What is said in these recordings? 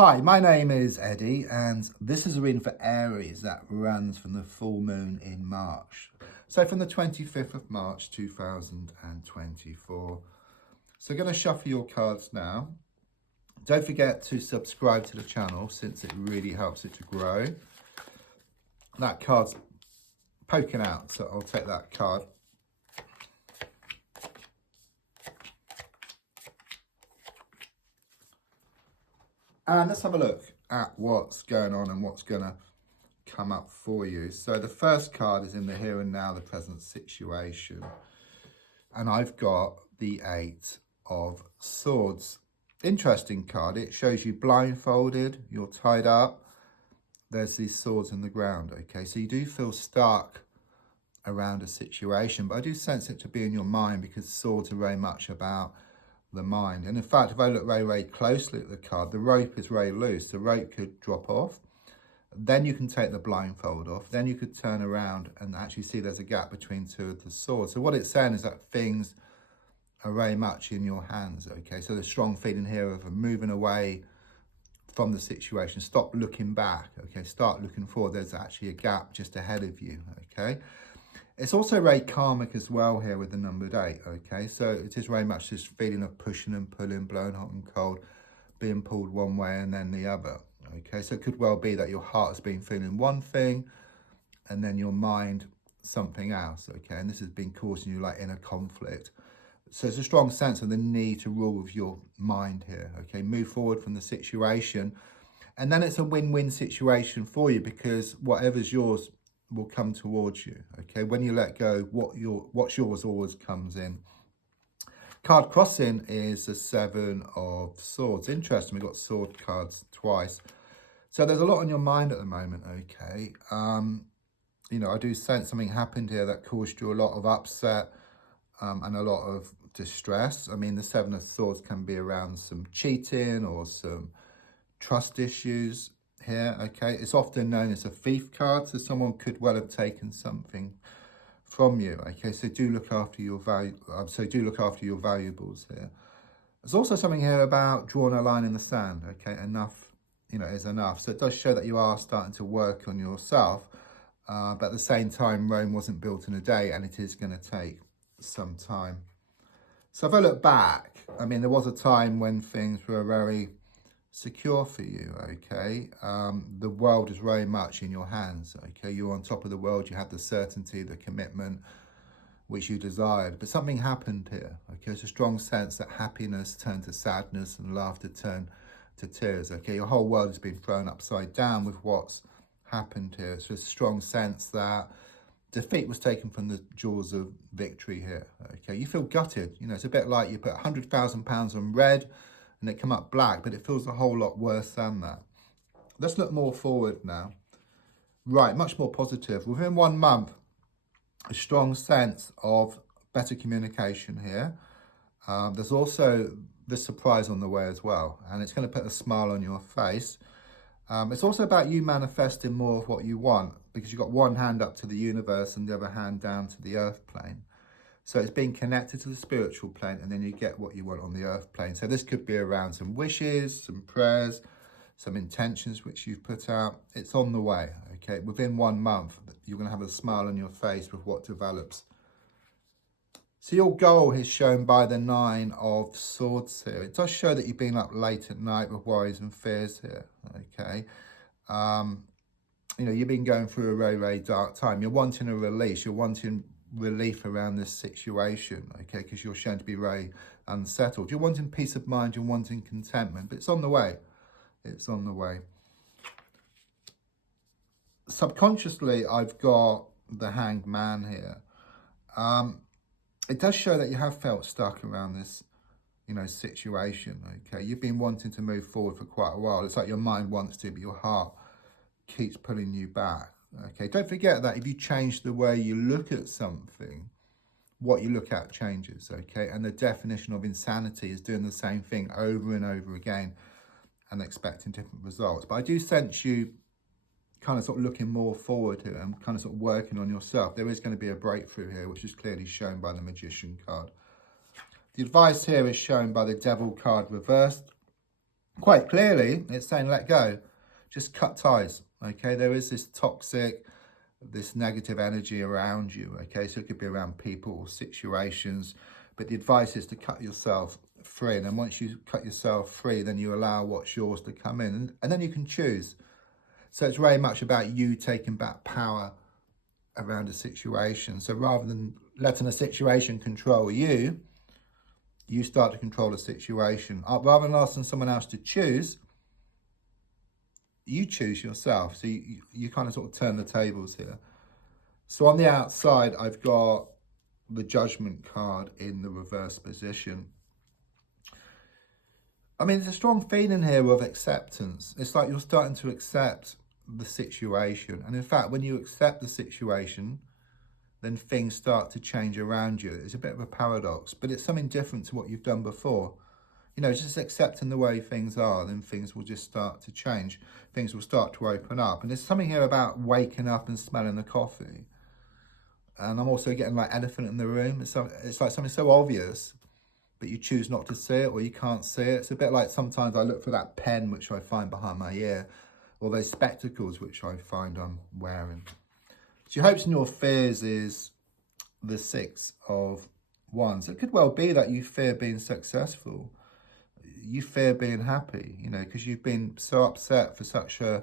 Hi, my name is Eddie, and this is a reading for Aries that runs from the full moon in March. So from the 25th of March 2024. So I'm going to shuffle your cards now. Don't forget to subscribe to the channel since it really helps it to grow. That card's poking out, so I'll take that card. And let's have a look at what's going on and what's going to come up for you. So the first card is in the here and now, the present situation. And I've got the Eight of Swords. Interesting card. It shows you blindfolded, you're tied up. There's these swords in the ground, okay? So you do feel stuck around a situation, but I do sense it to be in your mind because swords are very much about the mind. And in fact, if I look very, very closely at the card, the rope is very loose. The rope could drop off. Then you can take the blindfold off. Then you could turn around and actually see there's a gap between two of the swords. So what it's saying is that things are very much in your hands, okay? So the strong feeling here of moving away from the situation. Stop looking back, okay? Start looking forward. There's actually a gap just ahead of you, okay? It's also very karmic as well here with the numbered 8, okay? So it is very much this feeling of pushing and pulling, blowing hot and cold, being pulled one way and then the other, okay? So it could well be that your heart has been feeling one thing and then your mind something else, okay? And this has been causing you like inner conflict. So it's a strong sense of the need to rule with your mind here, okay? Move forward from the situation. And then it's a win-win situation for you because whatever's yours will come towards you, okay? When you let go, what's yours always comes in. Card crossing is the Seven of Swords. Interesting, we've got sword cards twice. So there's a lot on your mind at the moment, okay? You know, I do sense something happened here that caused you a lot of upset and a lot of distress. I mean, the Seven of Swords can be around some cheating or some trust issues here, okay? It's often known as a thief card, so someone could well have taken something from you, okay? So do look after your valuables here. There's also something here about drawing a line in the sand, okay? Enough, you know, is enough. So it does show that you are starting to work on yourself, but at the same time, Rome wasn't built in a day, and it is going to take some time. So if I look back, I mean, there was a time when things were very secure for you, okay? The world is very much in your hands, okay? You're on top of the world, you had the certainty, the commitment which you desired, but something happened here, okay? It's a strong sense that happiness turned to sadness and laughter turned to tears, okay? Your whole world has been thrown upside down with what's happened here. It's a strong sense that defeat was taken from the jaws of victory here, okay? You feel gutted, you know, it's a bit like you put £100,000 on red and it come up black, but it feels a whole lot worse than that. Let's look more forward now. Right, much more positive. Within 1 month, a strong sense of better communication here. There's also the surprise on the way as well, and it's going to put a smile on your face. It's also about you manifesting more of what you want because you've got one hand up to the universe and the other hand down to the earth plane. So it's being connected to the spiritual plane and then you get what you want on the earth plane. So this could be around some wishes, some prayers, some intentions which you've put out. It's on the way, okay? Within 1 month, you're going to have a smile on your face with what develops. So your goal is shown by the Nine of Swords here. It does show that you've been up late at night with worries and fears here, okay? You know, you've been going through a very, very dark time. You're wanting a release. You're wanting relief around this situation, okay? Because you're shown to be very unsettled. You're wanting peace of mind. You're wanting contentment. But it's on the way. It's on the way. Subconsciously, I've got the Hanged Man here. It does show that you have felt stuck around this, you know, situation, okay? You've been wanting to move forward for quite a while. It's like your mind wants to, but your heart keeps pulling you back, okay? Don't forget that if you change the way you look at something, what you look at changes, okay? And the definition of insanity is doing the same thing over and over again and expecting different results. But I do sense you kind of sort of looking more forward here and kind of sort of working on yourself. There is going to be a breakthrough here, which is clearly shown by the Magician card. The advice here is shown by the Devil card reversed. quite clearly, it's saying let go. Just cut ties, okay? There is this toxic, this negative energy around you, okay? So it could be around people or situations, but the advice is to cut yourself free. And then once you cut yourself free, then you allow what's yours to come in, and then you can choose. So it's very much about you taking back power around a situation. So rather than letting a situation control you, you start to control the situation. Rather than asking someone else to choose, you choose yourself. So you kind of sort of turn the tables here. So on the outside, I've got the Judgment card in the reverse position. I mean, there's a strong feeling here of acceptance. It's like you're starting to accept the situation. And in fact, when you accept the situation, then things start to change around you. It's a bit of a paradox, but it's something different to what you've done before. You know, just accepting the way things are, then things will just start to change. Things will start to open up. And there's something here about waking up and smelling the coffee. And I'm also getting like elephant in the room. It's like something so obvious, but you choose not to see it, or you can't see it. It's a bit like sometimes I look for that pen which I find behind my ear, or those spectacles which I find I'm wearing. So your hopes and your fears is the Six of Wands. It could well be that you fear being successful. You fear being happy, you know, because you've been so upset for such a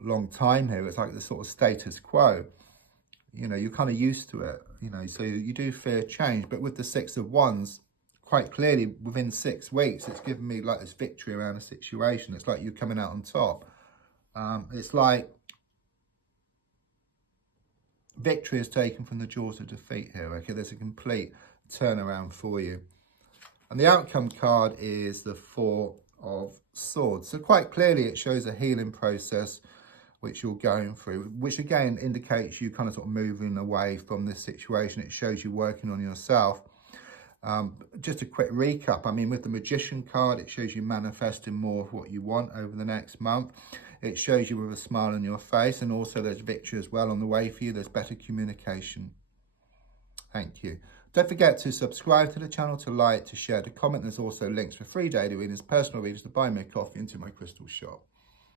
long time here. It's like the sort of status quo. You know, you're kind of used to it, you know, so you do fear change. But with the Six of Wands, quite clearly within 6 weeks, it's given me like this victory around a situation. It's like you're coming out on top. It's like victory is taken from the jaws of defeat here, okay? There's a complete turnaround for you. And the outcome card is the Four of Swords. So quite clearly it shows a healing process which you're going through, which again indicates you kind of sort of moving away from this situation. It shows you working on yourself. Just a quick recap. I mean, with the Magician card, it shows you manifesting more of what you want over the next month. It shows you with a smile on your face, and also there's victory as well on the way for you. There's better communication. Thank you. Don't forget to subscribe to the channel, to like, to share, to comment. There's also links for free daily readings, personal readings, to buy me a coffee, into my crystal shop.